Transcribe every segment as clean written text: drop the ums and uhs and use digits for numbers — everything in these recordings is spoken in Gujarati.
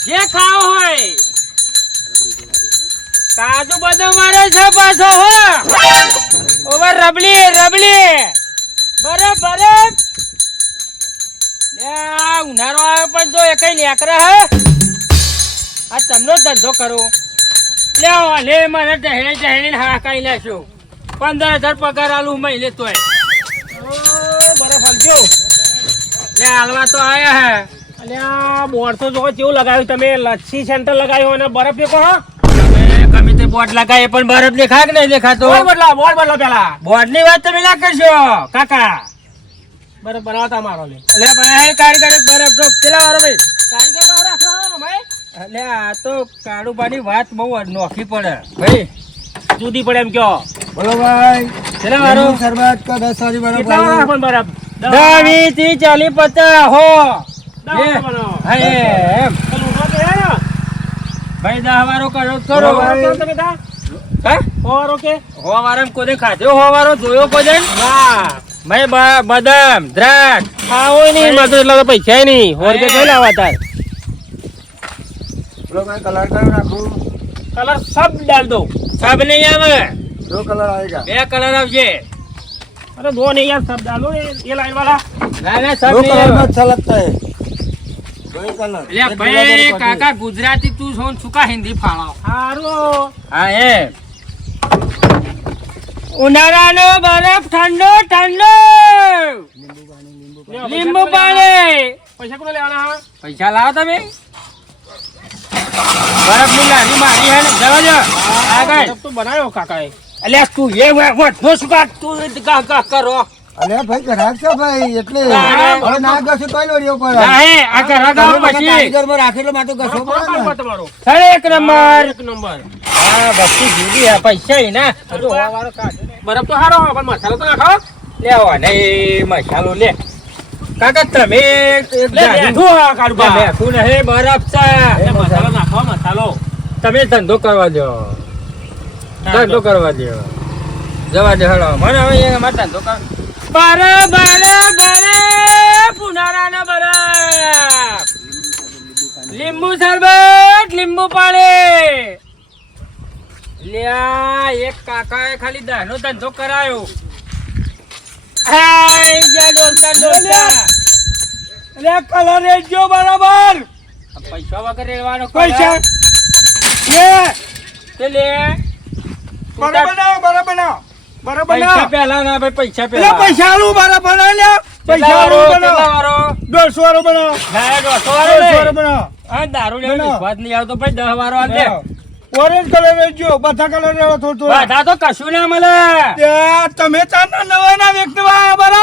જે ખાવો હોય કાજુ બદામ મારે છે પાછો હો ઓવર રબડી બરફ લે ઉનાળો આવ્યો પણ જો એ કઈ નેકરે હે આ તમનો ધંધો કરો લે મને ટહેણી હા કઈ લેશો 15,000 પગાર આલું મહિને તોય બરફ હલજો લે હાલવા તો આયા હે અલ્યા બોર્ડ તો જો કેવું લગાવ્યું તમે લચ્છી સેન્ટર લગાવ્યું અને બરફ દેખો હો ગમે તે બોર્ડ લગાય પણ બરફ દેખાય કે નહીં દેખાતો બોર્ડ બદલો પેલા બોર્ડ ની વાત તમે ના કરશો કાકા બરફ બનાવતા મારો લે એટલે ભાઈ કારીગર બરફ ડ્રોપ ચલા વાળો ભાઈ કારીગર તો રાખો ભાઈ એટલે આ તો કાળુબાની વાત બહુ નોખી પડે ભાઈ જુદી પડે એમ કયો બોલો ભાઈ ચલા વાળો શરબત કા 10 વાળી બરફ કેટલા વાર પણ બરફ 20 થી 40 50 હો બનાવો હા એમ ભાઈ 10 વાળો કરો કરો તમે તા હે ઓર ઓકે હો વાળો કોને ખાધો હો વાળો જોયો કોને વાહ ભાઈ બદામ દ્રાક્ષ ખાવો નહીં મારે એટલા તો પૈસા નહીં હોર કે કઈ લાવવા તાર બોલો ભાઈ કલર કયો નાખું કલર સબ ડાલ દો સબ નહીં આવે दो कलर आएगा 2 કલર આવશે अरे दो नहीं यार सब डालो ये लाइन वाला ના સબ दो નહીં कलर में આવે अच्छा लगता है दो ही कलर લે ભાઈ કાકા ગુજરાતી તું છો સુકા હિન્દી ફાળો हारो હા એમ ઉનાળાનો બરફ ઠંડો લીંબુ પાણી पैसा को लेवाना है પૈસા લાવો તમે બરફ ની લારી મારી હે ને જવા દો આગળ सब तो बनायो काका है અલ્યા તું એ વટ નો સુકા તું કા કરો अरे भाई ग्राहक છે ભાઈ એટલે અરે, હવે ના ગસો તોય લોડીઓ પર ના હે આ કરા ગાવ પછી કારીગર માં રાખેલો માટે ગસો પડે ને तुम्हारो અરે એક નંબર एक नंबर હા બસ્તી જુદી હે પૈસા હી ના बर्फ तो हारो है पर मसाला तो ना खाओ લેવા નહીં મસાલો લે કાકા તમે એક ले बैठो काडूबा બેઠું નહીં બરફ છે मसाला ना खाओ मसालो તમે ધંધો કરવા દો ધંધો કરવા દો જવા દે હળો મને હવે અહીંયા મારે ધંધો કર બરફ ઉનાળાનો બરફ લીંબુ શરબત લીંબુ પાણી લ્યા એક કાકાએ ખાલી દહનો ધંધો કરાયો હાય જા ડોલતા અરે કલર રેજો બરાબર પૈસા વગર રહેવાનો પૈસા તે લે બરાબર બનાવો પૈસા પહેલા ના ભાઈ પૈસા એટલે પહેલા પૈસા આલું બરાબર લ્યો પૈસા આલું બનાવો વાળો 150 વાળો બનાવો ના 200 150 વાળો વાળો બનાવો આ દારૂ લેવાનો વિશ્વાસ નહીં આવતો ભાઈ 10 વાળો આલ દે ઓરેન્જ કલર રેજો બધા કલર રેવો થોડું બધા તો કશું ના મળે ત્યાં તમે ચારના નવાના વ્યક્તિ બરાબર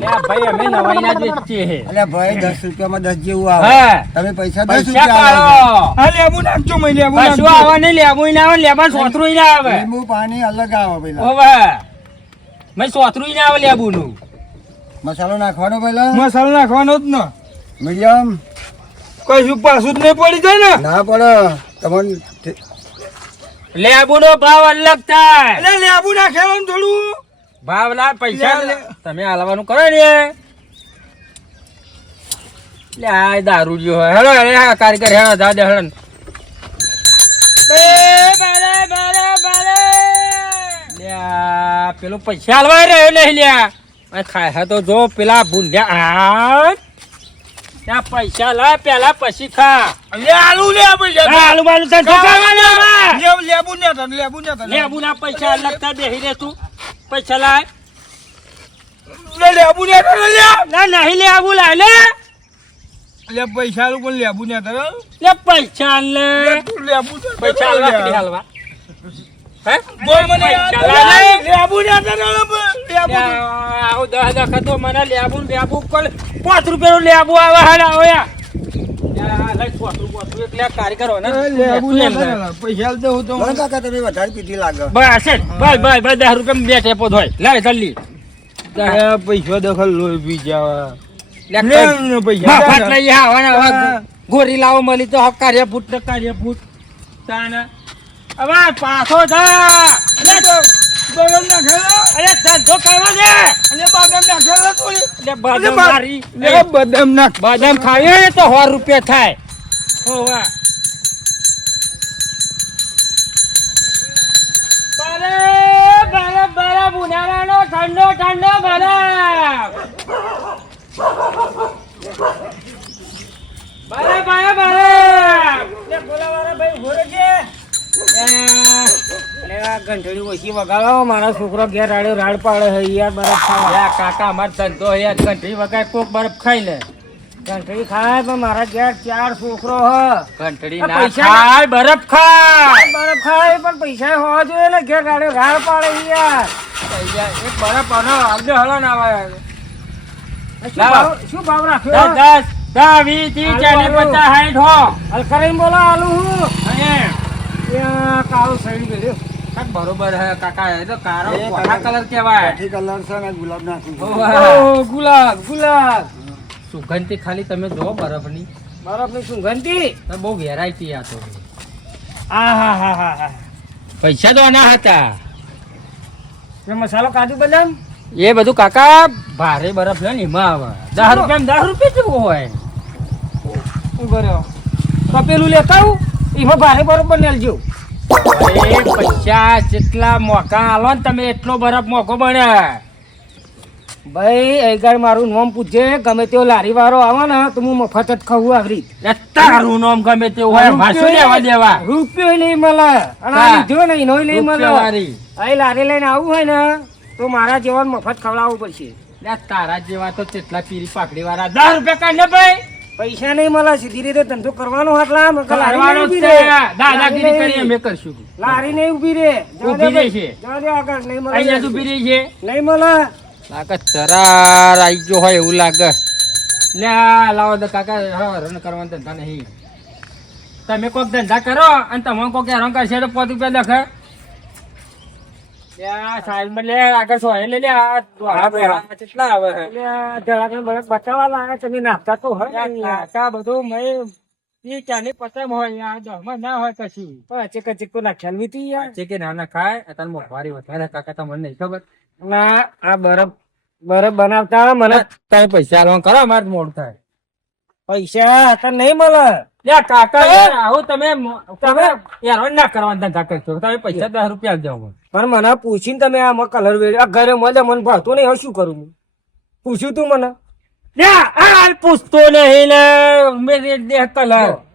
લે ભાઈ અમે નવાઈ ના જ વેચીએ હે અલે ભાઈ 10 રૂપિયામાં 10 જેવું આવે હા તમે પૈસા 10 પૈસા રૂપિયા કાઢો હા લેબુ નાખજો મેં લેબુ કશું નાખજો આવે નહીં લેબુય ના આવે લેબાન સોતરુંય ના આવે લીંબુ પાણી અલગ આવે પેલા ઓવે મેં સોતરુંય ના આવે લેબુનું મસાલો નાખવાનો પહેલા मसाला नाखवानो ज ना મીડિયમ कશું પાછું જ નહીં પડી જાય ને ના પડે તમને લેબુનો ભાવ અલગ થાય એટલે લેબુ નાખેલું થોડું ભાવ લા પૈસા લે. તમે હાલવાનું કરો ને લે આ દારૂ જો હેડો હેડો આ કારીગર હેડો જા દે હેડો લે આ પેલું પૈસા હાલવા રહ્યો નહીં લ્યા આ ખાય હે તો જો પેલા ભૂંડ્યા આ ત્યાં પૈસા લા પેલા પછી ખા લે આલુ લે પૈસા આલુ બાલુ છે લેબુ ને તને લેબુ ના પૈસા અલગ તા બેહી રે તું પૈસા લાય લેબુ ને તને ના નહીં લેબુ લાય લે લે પૈસા આલુ પણ લેબુ ને તને લે પૈસા લે લેબુ પૈસા હાલવા કડી હાલવા હે બોલ મને પૈસા લાય. લેબુ ને તને લેબુ આવો 10 તો મને લેબુ કોલ 5 રૂપિયાનું લેબુ આવે હાડા ઓયા લઈ 5 રૂપિયા એટલે કારીગરો ને લેબુ ને પૈસા આલ દે હું તો મને કાકા તમે વધારે પીધી લાગે બસ બસ 10 રૂપિયા બે ટેપો ધોય લાય જલ્દી પૈસા દખલ લોહી પી જાવા લે પૈસા મફત લઈ આવવાના ગોરી લાવો મળી તો કાર્ય ફૂટ તાના હવે પાછો થા બદામ નાખેલા અરે ધંધો કરવા દે અને બદામ નાખેલા થોડી એટલે બદામ મારી બદામ નાખ બદામ ખાવી હોય ને તો 100 રૂપિયા થાય હોવા બરફ બરફ ઉનાળાનો ઠંડો ઠંડો બરફ બરફ બોલાવાળા ભાઈ ઉભો રહેજે. અરે આ ઘંટડી ઓછી વગાડો, મારો છોકરો ઘેર રાડ પાડે છે યાર બરફ ખાવા. કાકા અમાર ધંધો યાર ઘંટડી વગાડ કોક બરફ ખાઈ લે. ઘંટડી ખાય પણ મારા ઘેર 4 છોકરો હ. ઘંટડી ના ખાય બરફ ખાય પણ પૈસા હોવા જોઈએ ને ઘેર રાડ પાડે યાર. એક બરફ આનો આવજો હલો ના આવે. શું ભાવ રાખ્યો? 10 20 30 40 50 60 હો. હલ કરીને બોલો આલુ હું ત્યાં કાળું સડી ગયું. બરોબર હે કાકા, એ તો કાળો કોઠા કલર કહેવાય. કલર છે ને ગુલાબ નાખું. ગુલાબ સુગંધી ખાલી તમે જો બરફની સુગંધી બહુ વેરાયટી આ તો. પૈસા તો ના હતા. મસાલો કાજુ બદામ એ બધું કાકા ભારે બરફ લે ને એમાં આવે 10 રૂપિયા જેવું હોય. કપેલું લેતા આવું એમાં ભારે બરફ બનેલજો. પૈસા જેટલા મોકા આલો ને તમે એટલો બરફ મોકો બને ભાઈ. આગળ મારું નામ પૂછે ગમે તેવો લારી વાળો આવે ને તો હું મફત જ ખાવું આવરી. તારું નામ ગમે તેવું હોય ભાષો લેવા દેવા રૂપિયો નહીં મળે અને લીધો ને એનો નહીં મળે. અહીં લારી લઈને આવું હોય ને તો મારા જેવા મફત ખવડાવવું પડશે. તારા જેવા તો કેટલા પીરી પાકડી વાળા 10 રૂપિયા કાઢ ને ભાઈ. પૈસા નહીં મળે, સીધી રીતે ધંધો કરવાનો દાદાગીરી કરી અમે કરશું. લારી નહીં ઉભી રે આગળ નહીં મળે. ઉભી રહી છે નહીં મળે. લાગે ચરાર આવી ગયો હોય એવું લાગે. લે લાવો તો કાકા રન કરવાનો ધંધા નહીં. તમે કોઈક ધંધા કરો અને તમે કોઈક હેરાન કરશે તો 5 રૂપિયા લખે. મોંઘવારી વધારે કાકા તમને નહીં ખબર ના. આ બરફ બનાવતા મને તમે પૈસા આલવા કરો, અમારે મોડું થાય. પૈસા અત્યારે નહીં મળે કાકા. આવું તમે હેરાન ના કરવાના ધંધા કરશો. તમે પૈસા 10 રૂપિયા આપજો. પણ મને પૂછીને તમે આમાં કલર ઘરે મળે મને ભાવતો નહીં. હવે શું કરું? પૂછ્યું તું મને પૂછતો નહીં ને કલર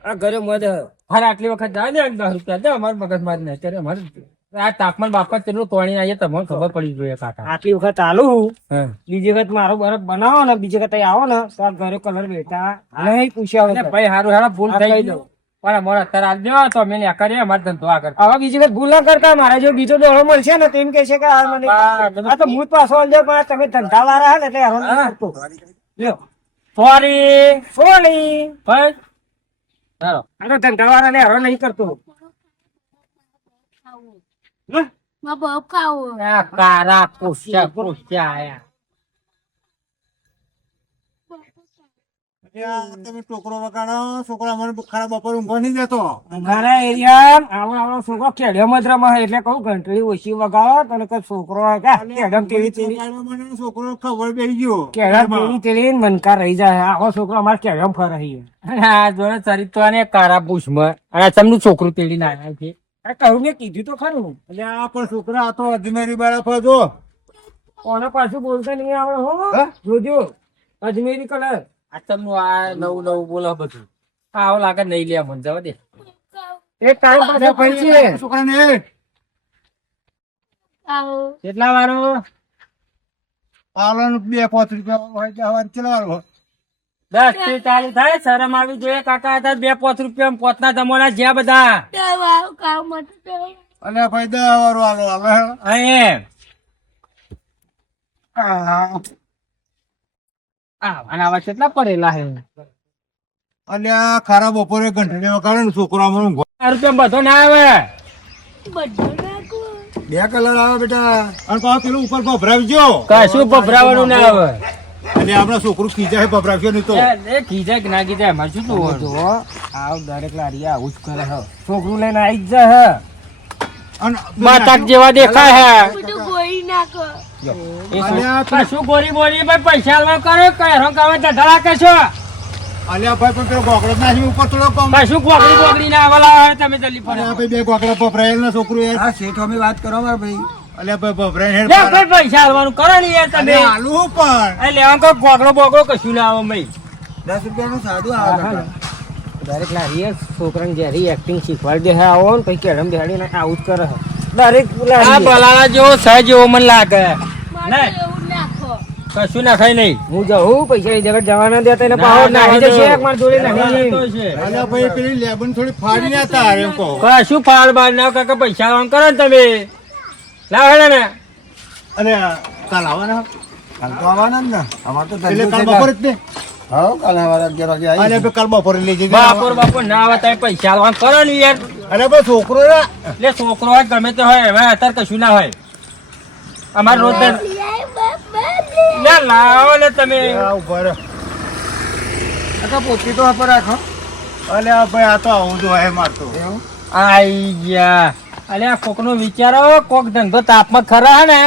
આ ઘરે મળે. હારે આટલી વખત જાય ને 10 રૂપિયા દે. અમારે મગજ મારી નહીં અત્યારે. અમારે આ તાપમાન બાપા કેટલું તોડી આવીએ તમને ખબર પડી જોઈએ કાકા. આટલી વખત આલુ બીજી વખત મારો બરફ બનાવો ને બીજી વખત આવો ને તો ઘરે કલર બેઠા નહીં પૂછ્યા ભાઈ. સારું હેડા ભૂલ થઈ ગઈ પણ અમારે અત્યારે આજ દેવા તો અમે કરીએ અમારે ધંધો આગળ. હવે બીજી વખત ભૂલ ના કરતા. મારે જો બીજો દોડો મળશે ને તેમ કે છે કે આ તો હું જ પાછો આવજો પણ તમે ધંધા વાળા ને એટલે હેરાન સોરી ભાઈ. આ તો ધંધા વાળા ને હેરાન નહીં કરતો. કારા પૂછ્યા આયા. તમે ટોકરો વગાડો, છોકરા મને ખરાબ બપોર ઊંઘવા નહીં દેતો. મારા એરિયા આવો છોકરો કેડમ જ રમે એટલે કઉ ઘંટડી ઓછી વગાડો તને કઈ છોકરો છોકરો ખબર બેસી ગયો કેડમ તેલી મનકા રહી જાય. આવો છોકરો અમારે કેડમ ફરે જોડે ચરિત્ર ને કારા પૂછમાં અને તમને છોકરું તેડી ના આવ્યા છે. કહું મેં કીધું તો ખરું. એટલે આ પણ છોકરા તો અજમેરી બરફ જો કોને પાછું બોલતા નહીં આવડે હો. જોજો અજમેરી કલર આ તમને આ નવું બોલો બધું. આવો લાગે નહીં લે મને જવા દે. એક ટાઈમ પાસે પૈસે છોકરાને કેટલા વાળો પાલન 2-5 રૂપિયા હોય કેટલા વાળો 10 થી 40 થાય. શરમ આવી જોઈએ કાકા. 2-5 રૂપિયા પોતના જમવાના જ્યાં બધા અને ભાઈ 10 વાળો આવા કેટલા પડેલા હે. અને આ ખારા બપોરે ઘંટડી વગાડે ને છોકરા મને રૂપિયા બધો ના આવે. 2 કલર આવે બેટા. અને પાછું પેલું ઉપર ભભરાવજો. કશું ભભરાવાનું ના આવે. અને આપણા છોકરું ખીજાય ભભરાવજો નહીં તો ખીજાય કે ના ખીજાય અમારે શું જો આવ દરેક લારી આવું જ કરે. છોકરું લઈને આવી જ જાય. બાતક જેવા દેખાય હે. શું ગોરી બોરી પૈસા આલવા કરો કઈ હેરાન કરવા ધડા કરશો. અલ્યા ભાઈ પણ પેલો ગોકળો જ નાખી ઉપર થોડો કમ. કશું ગોગડી ગોગડી ના આવેલા તમે જલ્દી અલ્યા ફરો ભાઈ બે ગોકળા પપરાયેલ ના છોકરું યાર. હા શેઠ અમે વાત કરો મારા ભાઈ. અલ્યા ભાઈ પપરાય હેડ લે પાડે. ભાઈ પૈસા આલવાનું કરો ને યાર તમે અલ્યા આલુ હું પણ. એ લેવા કો ગોગડો બોગડો કશું ના આવે મઈ 10 રૂપિયાનું સાદું આવે કાકા. દરેક લારી છોકરાને જ્યારે એક્ટિંગ શીખવાડી દે આવો ને પછી કેડમ દેહાડી ને આવું જ કરે દરેક આ બલાલા જેવો સહ જેવો મને લાગે ને કશું નાખાય નહીં હું જાઉં પૈસા ની જગત જવાના દેતા એને પાહો નાખી જશે એક માર જોડે નહીં અલ્યા ભાઈ પેલી લેબન થોડી ફાડી ના તાર એમ કહો. કશું ફાળ બાર ના કાકા પૈસા આલવાનું કરો ને તમે લાવ હેડે ને અને કાલ આવવાના? કાલ તો આવવાના જ ને. અમારે તો એટલે ધંધો કાલ છે બપોરે જ ને? હા કાલે અમારે 11 વાગે આવી અલ્યા ભાઈ કાલ બપોરે લઈ જજે. બાપોર ના આવે તમે પૈસા આલવાનું કરો ને યાર અલ્યા ભાઈ છોકરો રે. એટલે છોકરો હોય ગમે તે હોય હવે અત્યારે કશું ના હોય અમારે રોજ લે લાવો ને તમે આ ઉભા રહો. કાકા પોતી તો ઉપર રાખો. અલ્યા ભાઈ આ તો આવું જો હે મારતો. એવું આઈ ગયા અલે આ કોક નો વિચારો કોક ધંધો તાપમાં ખરા હે ને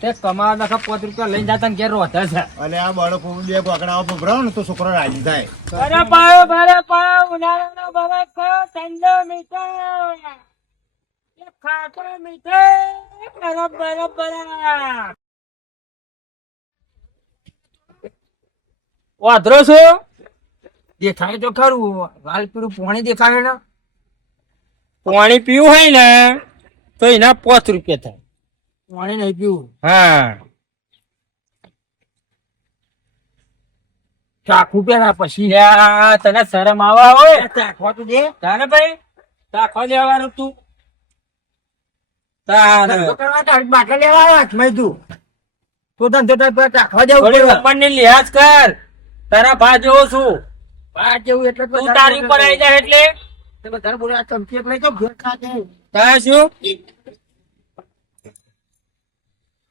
તે કમાવા નાખા 5 રૂપિયા લઈને જાતા ને ઘેર રોધે છે અલ્યા આ બાળકો બે ગોકળા પપરાવો ને તો છોકરો રાજી થાય. અરે પાયો ઉનાળાનો બરફ ખાઓ, ઠંડો મીઠો એ ખાટો મીઠો બરફ બરફ બરફ વાધરો છો દેખાય તો ખરું લાલ પીળું પાણી દેખાય ને. પાણી પીવું હોય ને તો એના 5 રૂપિયા થાય પાણી નહીં પીવું. હા ચાખું પેલા પછી યા, તને શરમ આવા હોય ચાખવા તો દે. તાને ભાઈ ચાખવા દેવાનું તું તારે ધંધો કરવા તારી બાટલા લેવા આવ્યા હાથમાં તું. તો ધંધો તારે ચાખવા દેવું થોડી પડે. ઉંમરની લિહાજ કર તારા ભા જેવો છું આ જેવું એટલે તો તું તારી ઉપર આવી જાય એટલે તો બધાને બોલે આ ચમચી એક લઈ જાઓ, ઘેર ખાજે. તારે શું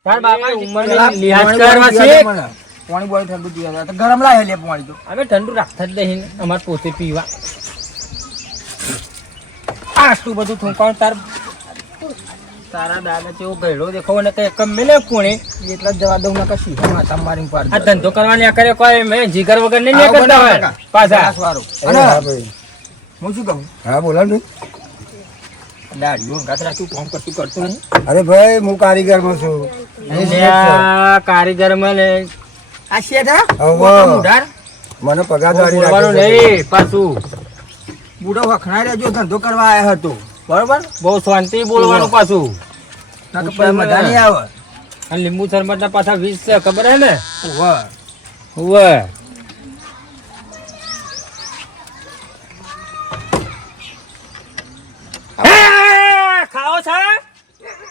તાર બાપા ઉંમરની લિહાજ કરવા છે પાણી બોય ઠંડુ પીવા તો ગરમ લાવે લે પાણી તો. અમે ઠંડુ રાખતા જ નહીં અમાર પોતે પીવા આટલું બધું થૂંકાણ તારા દાદા જેવો ગયડો દેખાવ ને કઈ એકમ મેલે કોણે એટલા જ જવા દઉં ના કશી માથા મારીને પાડ આ ધંધો કરવાની આ કરે કોઈ મેં જીગર વગર નહીં કરતા હોય પાછા હું શું કહું હા બોલો ને. દાડીઓ ગાત રાખું કામ કરતું કરતું નહીં. અરે ભાઈ હું કારીગરમાં છું. અલ્યા, કારીગર મને આ શેઠ હા? હવે. મોટા મુઢાર મને પગાર બોલવાનું નહીં પાછું બુડો વખણાઈ રહેજો ધંધો કરવા આવ્યો હતો બરોબર બહુ શાંતિ બોલવાનું પાછું ના તો પછી મજા નહીં આવે. અને લીંબુ શરબત ના પાછા 20 છે ખબર હે ને વાહ. ઉવે ખાઓ છો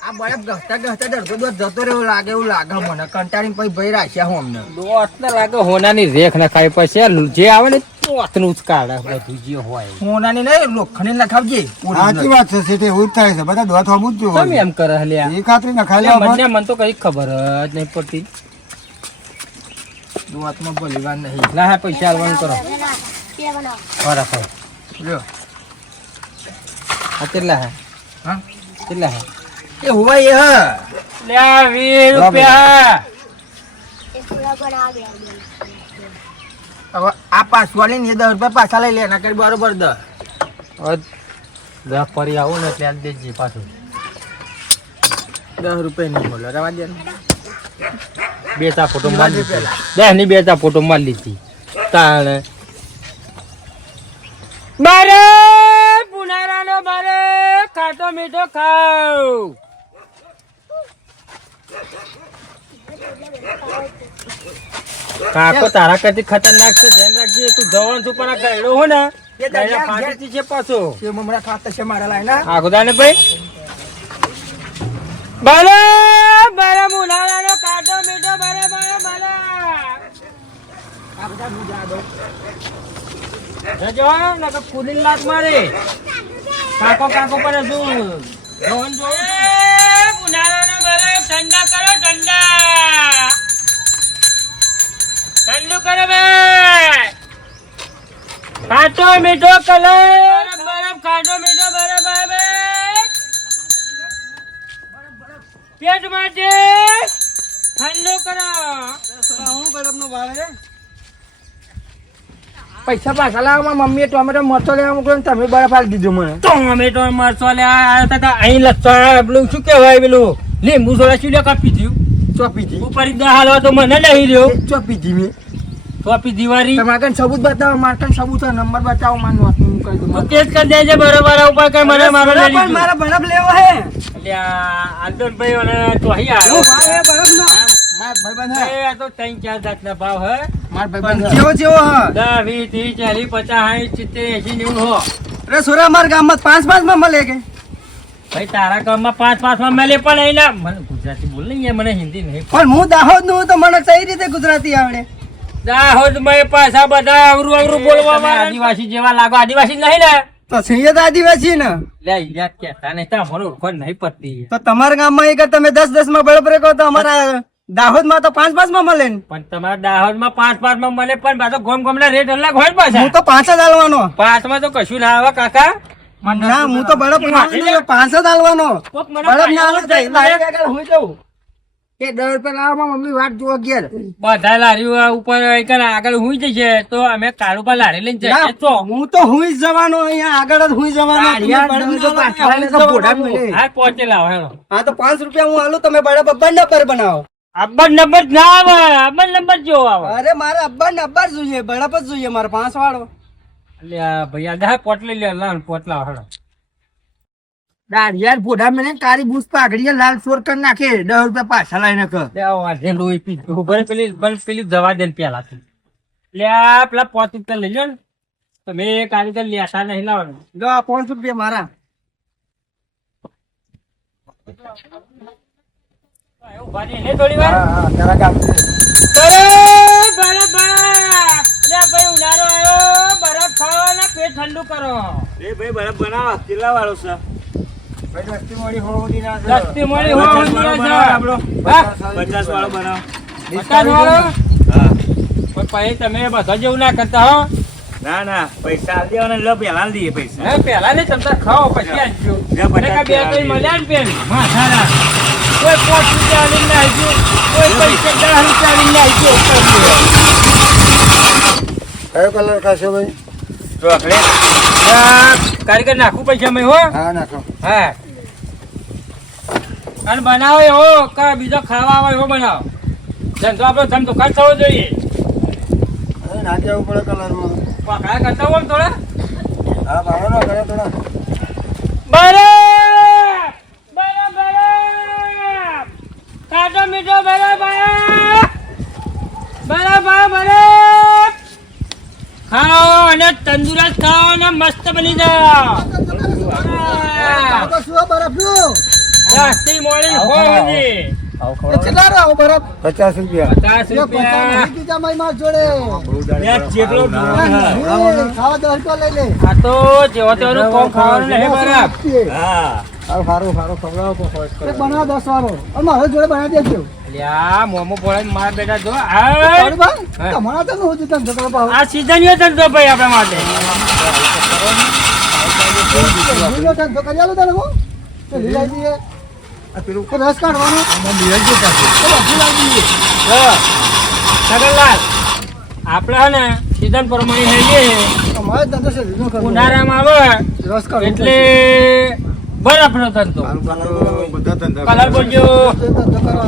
આ બરફ ગહતા ગહતા ડરતો દોત જતો રહ્યો લાગે એવું લાગે મને કંટાળીને પછી ભાઈ રાખ્યા હું અમને. દોત ના લાગે હોનાની રેખ ના ખાય પછી આ જે આવે ને દોતનું જ કાઢે બધું જે હોય સોનાની નહીં લોખંડની નખાવજે. સાચી વાત છે શેઠ, એવું જ થાય છે. બધા દોત હમું જ કેમ જોવાનું. એમ કરે હલ્યા એ ખાતરી નખાઈ લેવા મને મન તો કઈ ખબર જ નહીં પડતી દોતમાં ભલીવાર નહીં. ના હા પૈસા આલવાનું કરો બરાબર લ્યો. આ કેટલા હે હા કેટલા હે એ હોય એ હા. લે 20 રૂપિયા હવે આ પાછું લઈને એ 10 રૂપિયા પાછા લઈ લે એના કરી બરોબર 10. હવે 10 ફરી આવું ને એટલે આલ દેજે પાછું 10 રૂપિયા નહીં બોલો રવા દે ને. બેતા ફોટો મારી લીધી દસ ની બેતા ફોટો મારી લીધી તાણે મારે પુનારાનો મારે ખાટો મીઠો ખાવ કાકો તારા કરતી ખતરનાક છે ધ્યાન રાખજે તું જવાન છું પણ આ ગયડો હો ને એ દરિયા ફાટી છે પાછો તે મમરા ખાતા છે મારા લાઈના. આખુદાને ભાઈ બાલે બારે મુનારાનો કાટો મીઠો બારે બારે બારે આ બધા હું જા દઉં. જજો ને તો કુલીન લાત મારે કાકો કાકો પર શું જોન જો મુનારાનો બારે ઠંડા કરો ઠંડા ઠંડુ કરો બે કાટો મીઠો કલર બરફ કાટો મીઠો બરફ બારે પેટ માટે ઠંડો કરો હું બરફનો ભાવ છે. પૈસા પાછા લાવવા મમ્મીએ ટોમેટો મરચો લેવા મોકલ્યો ને તમે બરફ આલી દીધો મને. ટોમેટો મરચો લે આ તા અહીં લસણ પેલું શું કહેવાય પેલું લીંબુ સોડા શું લે કાપી દીધું ચોપી દી ઉપર હાલવા તો મને નહીં રહ્યો ચોપી દી મેં. ચોપી દિવાળી તમારા કાન સબૂત બતાવો, મારા કાન સબૂત હોય, નંબર બતાવો, મારું હાથમાં મૂકાઈ દો. તું કેસ કરી દેજે બરોબર ઉપર કઈ મને મારો લઈ પણ લીધું મારા બરફ લેવો હે. એટલે આ આલદોનભાઈ અને તો અહીં એવો આવ્યો ભાવ હે બરફનો. માર ભાઈબંધ હે. એ આ તો 3-4 જાતના ભાવ હે માર ભાઈબંધ હે. કેવો જેવો હે? 10, 20, 30, 40, 50, 60, 70, 80, 90 હો અરે સોરા મારા ગામમાં 5-5 માં મળે કે? ભાઈ તારા ગામમાં 5-5 માં મળે પણ અહીં ના મને ગુજરાતી બોલ નહીં યાર, મને હિન્દી નહીં પણ હું દાહોદ નું તો મને કઈ રીતે ગુજરાતી આવડે? દાહોદ માં પાછા બધા અવરું અવરું બોલવા વાળા આદિવાસી જેવા લાગો આદિવાસી નહીં ને તો સિંહ આદિવાસી ને લે યાદ કેતા નહીં તા મને ઓળખો નહીં પડતી તો તમારા ગામમાં એક તમે 10-10 માં બળપ રેકો તો અમારા દાહોદ માં તો 5-5 માં મળે ને. પણ તમારા દાહોદ માં 5-5 માં મળે પણ પાછો ગોમ ગોમ ના રેટ અલગ હોય ને પાછા હું તો 5 જ આલવાનો. 5 માં તો કશું ના આવે કાકા ના હું તો બળપ 5 જ આલવાનો. કોક મને બળપ ના આલે તો પાછળ લારી આગળ હું જઉં કે 10 રૂપિયા લાવવામાં મમ્મી વાટ જોવા ગયા. બધા લારીઓ ઉપર એકન આગળ હુઈ જશે તો અમે કાળુ પર લારી લઈને જઈએ તો હું તો હુઈ જ જવાનો, અહીંયા આગળ જ હુઈ જવાનો. તમે બળપ ના આલો, અહીંયા હુઈ જવાનું. આ પહોંચે લાવો હેલો હા તો 5 રૂપિયા હું આલું, તમે બળપ અબ્બા નંબર બનાવો. અબ્બર નંબર ના આવે અબ્બર નંબર જો આવે અરે મારે અબ્બા નંબર જોઈએ, બળપ જ જોઈએ મારે 5 વાળો. અલ્યા ભાઈ આ દા પોટલી લે લાવ પોટલા હેલો યાર ફોટા મને કાળી બૂસ પાઘડીએ લાલ ચોર કરી નાખે, 10 રૂપિયા પાછા લાવીને કર. લે આ જે લોહી પી ઉપર પેલી દવા દે પેલા લે આ પેલા 5 રૂપિયા લઈ લો ને તમે કારીગર લેતા નહીં લાવવાનું લો આ 5 રૂપિયા મારા. ઉભા રહી ને થોડી વાર હા જરા કામ છે. બરફ ભાઈ ઉનાળો આવ્યો બરફ ખાઓ ને પેટ ઠંડુ કરો ભાઈ બરફ બનાવો કેટલા વાળો છે ભાઈ વસ્તી મોડી હોળી ના છે. સસ્તી મળી હોય આપણો 50 વાળો બનાવો 50 વાળો પણ પછી તમે બધા જેવું ના કરતા હો ના ના પૈસા આલ દેવાના લો પેલા આલ દઈએ પૈસા હે પેલા ને તમતા ખાઓ પછી આવજો લે, 50 ને કા બે કઈ મળ્યા ને બેન માથાના કોઈ 5 રૂપિયા લઈને આવજો કોઈ પૈસા 10 રૂપિયા લઈને આવજો કયો કલર ખાશો ભાઈ? ચોકલેટ કારીગર નાખું પૈસા મેં હો હા નાખો. હા અને બનાવો એવો કા બીજો ખાવા આવે એવો બનાવો ધંધો આપણો ધંધો ખર્ચ થવો જોઈએ અરે નાખી આવવું પડે કલરમાં. પકાયા કરતા હોય ને થોડા હા ભાડો ના કરે થોડા. બરફ બરફ બરફ કાચો મીઠો બરફ બરફ બરફ ખાઓ અને તંદુરસ્ત ખાઓ અને મસ્ત બની જાઓ જાસ્તી મોડી હોય કેટલા રહો બરફ? 50 રૂપિયા. 50 રૂપિયા જેટલો ખાવા 10 રૂપિયા લઈ લે. આ તો જેવો તેવું કોમ ખાવાનું નહીં બરફ હા સારું ખવડાવો કોઈ બનાવ 10 વાળો મારો જોડે બનાવી દેજો. અલ્યા મોમો પોળે મારા બેટા જો આ તમારા તો હું જોતા ધંધો કરો આ સીઝન યો ધંધો ભાઈ આપણા માટે ધંધો કરી આલો તને હું તો લઈ આવી દઈએ. પેલું તો રસ કાઢવાનો સગનલાલ આપણે હે ને સીઝન પ્રમાણે હેલીએ અમારે ધંધો છે લીધો કરવો. ઉનાળામાં આવે રસ કાઢવો એટલે બરફનો ધંધો બધા ધંધા કલર બોલજો ધંધો કરો.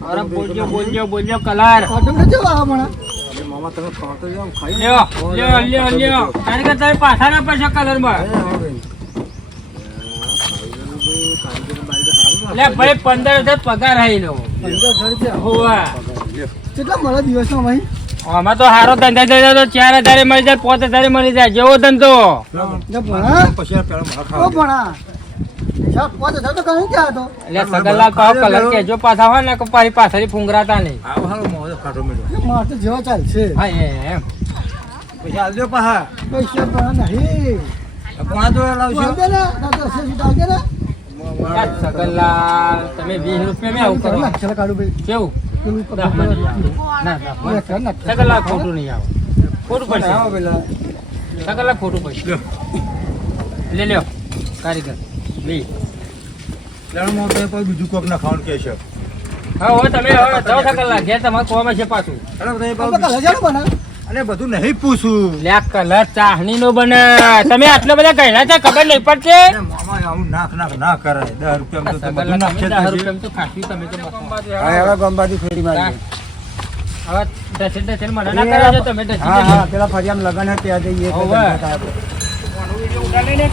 બરફ બોલજો કલર કાઢો ને જેવા હમણાં. મામા તમે ખાતો જાઓ ખાઈ લ્યો કારીગર તમે પાછા ના પડશો કલરમાં લે ભાઈ 15,000 પગાર આવી લો 15,000 રૂપિયા. હોવા કેટલા મળે દિવસમાં ભાઈ? આમાં તો સારો ધંધા થયો તો 4,000 મળી જાય 5,000 મળી જાય જેવો ધંધો ને ભણા પછી પેલા મારા ઓ ખાવા ભણા સાહેબ 5,000 તો કહ્યું ક્યાં હતો? એટલે સગનલાલ પાવ કલર કેજો પાછા હોય ને કે પાછી પાછળ ફૂંગરાતા નહીં આવો હાલો મોજો કાઢો મેળો મારે તો જેવા ચાલશે. હા એમ પછી આલજો પાહા પૈસા ભણા નહીં. 5 લાવશો આવજે ને, દાદા 80 સીટ આવજે ને. સગનલાલ તમે 20 રૂપિયા મેં આવું કરો ચાલો કાઢું ભાઈ. કેવું પેલું 10 માં નહીં આવે. ના 10 માં. સગનલાલ ખોટું નહીં આવે ખોટું પડશે આવો પેલા સગનલાલ ખોટું પડશે લે લ્યો કારીગર 20 લેણમાં તો કોઈ બીજું કોક ના ખાવાનું કે છે હા હવે તમે હવે જાઓ છો કલાક ઘેર તમારે કોમ હશે પાછું અરે બધા અને બધું નહીં પૂછું લ્યા કલર ચાહણી નો બને તમે આટલા બધા કહેલા છે ખબર નહીં પડશે અરે મામા આવું ના કરાય 10 રૂપિયા તો બધું નાખશે જ દસ પછી. રૂપિયામાં તો ખાસી તમે તો હા હવે ગંબાજી ફેરી મારી હવે દસેલ મને ના કરાવજો તમે હા હા પેલા ફરિયામ લગન હતી આજે હોવે. આપણે ઉડાડી ને